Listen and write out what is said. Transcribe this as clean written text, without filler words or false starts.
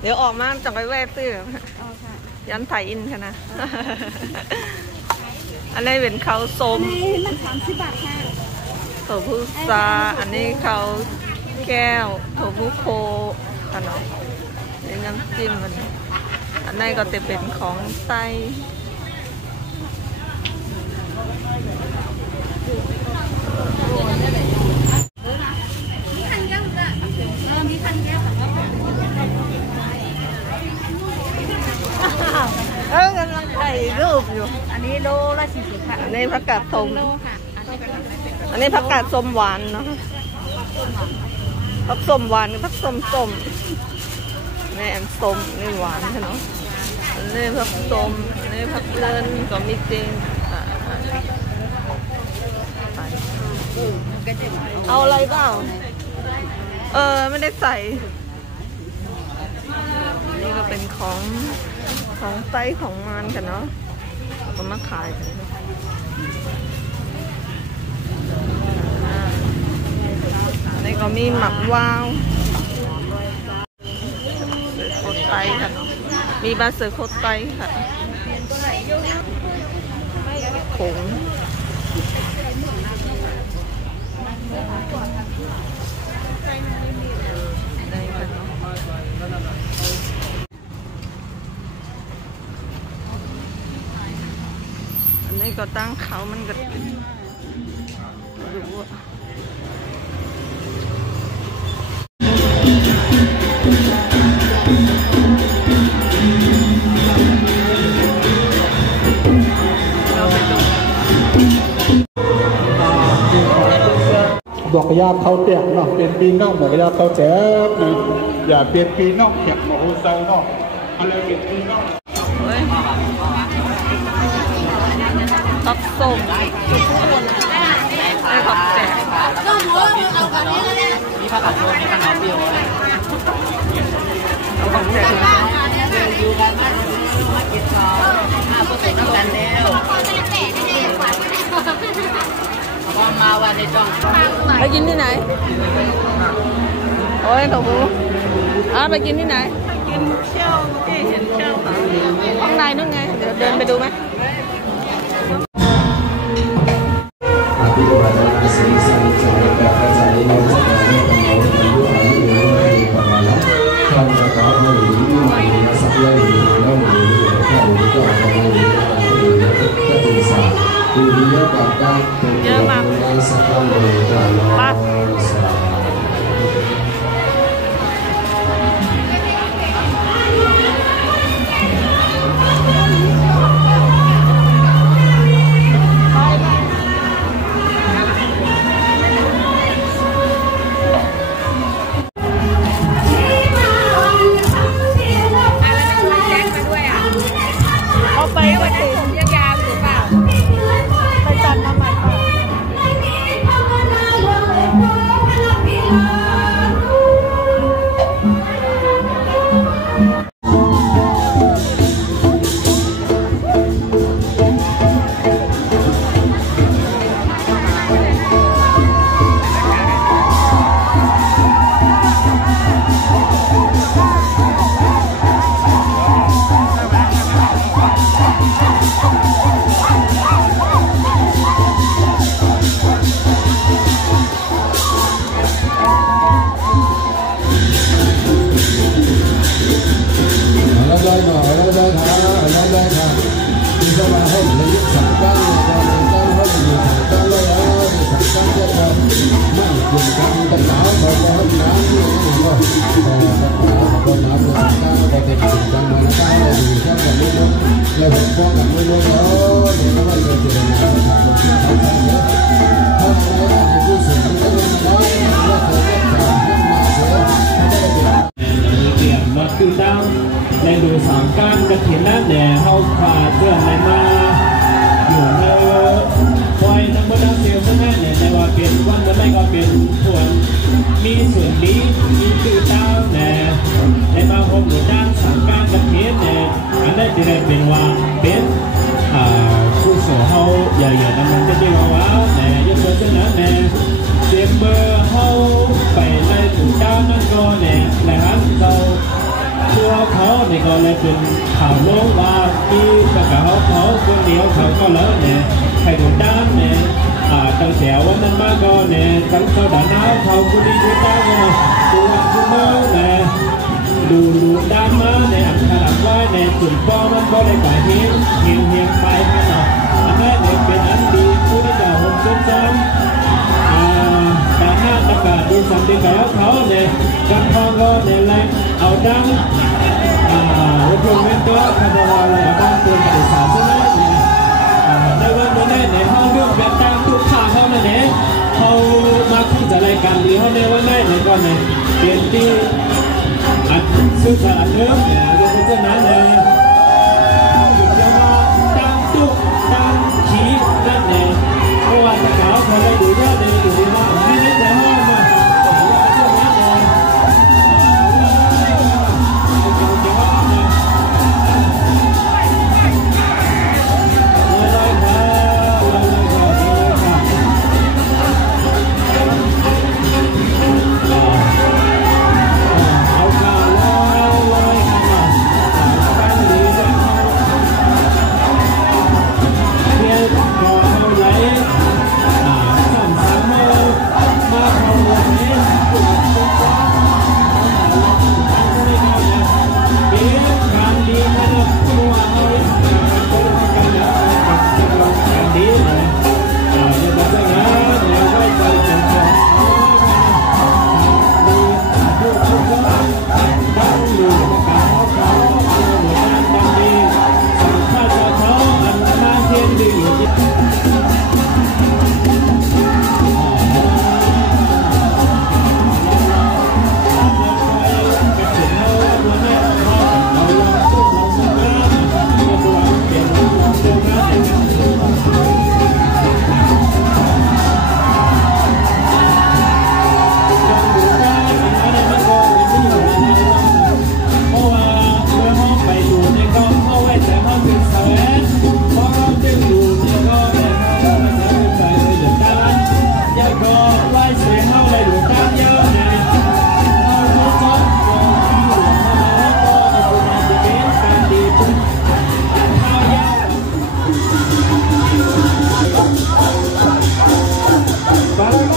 เดี๋ยวออกมาจังไปแวะซื้อยันไทยอินค่ะนะอันนี้เป็นข้าวส้มมัน30 บาทค่ะถั่วพุทราอันนี้ข้าวแก้วถั่วพุโคขนมนี่น้ำจิ้มมันอันนี้ก็จะเป็นของไส้กำลังถ่ายรูปอยู่อันนี้โลละ40ค่ะอันนี้ผักกาดส้มอันนี้ผักกาดส้มหวานเนาะผักส้มหวานผักส้มส้มนี่แอมส้มนี่หวานใช่เนาะอันนี้ผักส้มอันนี้ผักเลินก็มีจริงเอาอะไรเปล่าไม่ได้ใส่นี่ก็เป็นของไส้ของมันกันเนาะก็มาขายกันนี่ก็มีหมักว้าวเสือโคตรไตค่ะเนาะมีบาเสือโคตรไตค่ะผงนี่ก็ตั้งเขามันก็ดูบอกยาเขาเตียกเนาะเป็นปีนอกบอกยาเขาแจ๊บนะอย่าเป็นปีนอกเขียกหมอหูไซเนาะอะไรเป็นปีนอกผักส้มได้ผักแจกมีผักกาดส้มมีขนมเปรี้ยวอะไรผักแจกอยู่กันมากินข้าวผสมน้ำกันแล้วพอมาวันในจ้องไปกินที่ไหนโอ้ยขอบคุณไปกินที่ไหนกินเชี่ยวที่เห็นเชี่ยวข้างในนู่นไงเดี๋ยวเดินไปดูไหมเยอะมากปะคือเจ้าในดูสามก้านกระถิ่นนั่นแหละเขาขาดเสื่อมในมาอยู่เนอคอยน้ำมันน้ำเสียวนั่นแหละในว่าเป็นวันนั้นไม่ก็เป็นส่วนมีส่วนนี้มีคือเจ้าแหละในมาพบหนุนด้านสามก้านกระถิ่นแหละอันนั้นจะได้เป็นว่าเป็นผู้โสเขาใหญ่ๆน้ำมันจะได้ว่าแหละยกเว้นเส้นนั้นแหละเตรียมเบอร์เขาไปในถึงเจ้านั่นก็แหละและฮันเรา เขาในก็เลยเป็นข่าวโลกว่าที่ประกาศเขาคนเดียวเขาก็แล้วเนี่ยใครโดนด้านเนี่ยตั้งแต่วันนั้นมาก็เนี่ยตั้งแต่ด่านน้าเขาคนดีอยู่ใต้ก็ตัวคุณเมาเนี่ยดูด้านมาเนี่ยขนาดว่าเนี่ยจุดป้อมันก็เลยไปเฮียงไปขนาดอันนั้นเนี่ยเป็นอันดีผู้ที่จะหงส้นซ้ำการห้ามประกาศโดยสันติกับเขาเนี่ยการทองก็เนี่ยแรงเอาดังรถยนต์เว้นตัวคาร์บอนอะไรบ้างตัวการสารใช่ไหมในวันนี้ในห้องเรื่องแบบตามทุกข่าวเขาเนี่ยเขามาที่จะรายการดีเขาในวันนี้ในก่อนเนี่ยเปลี่ยนที่อัดซื้อสารเนื้อเนี่ยโดยเพราะนั้นเลยหยุดจะมาตามตุกตามขีนั่นเองเพราะว่าถ้าเขาเขาได้ดูยอดเลยดูว่าที่นี่จะห้องมาVale.